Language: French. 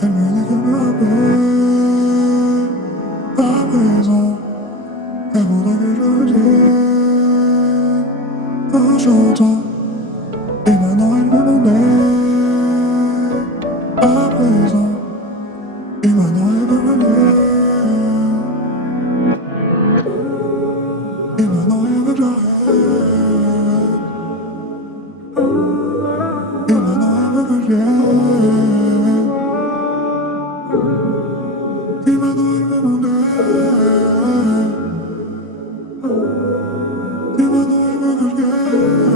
J'aimerais que me rappelle à présent. Elle voudrait que je le dise en chantant. Et maintenant elle me demande à présent. Et maintenant elle veut revenir. Et maintenant elle veut que j'arrête. Et maintenant elle veut que je vienne. Et maintenant elle veut mon aide. Et maintenant elle veut que je vienne.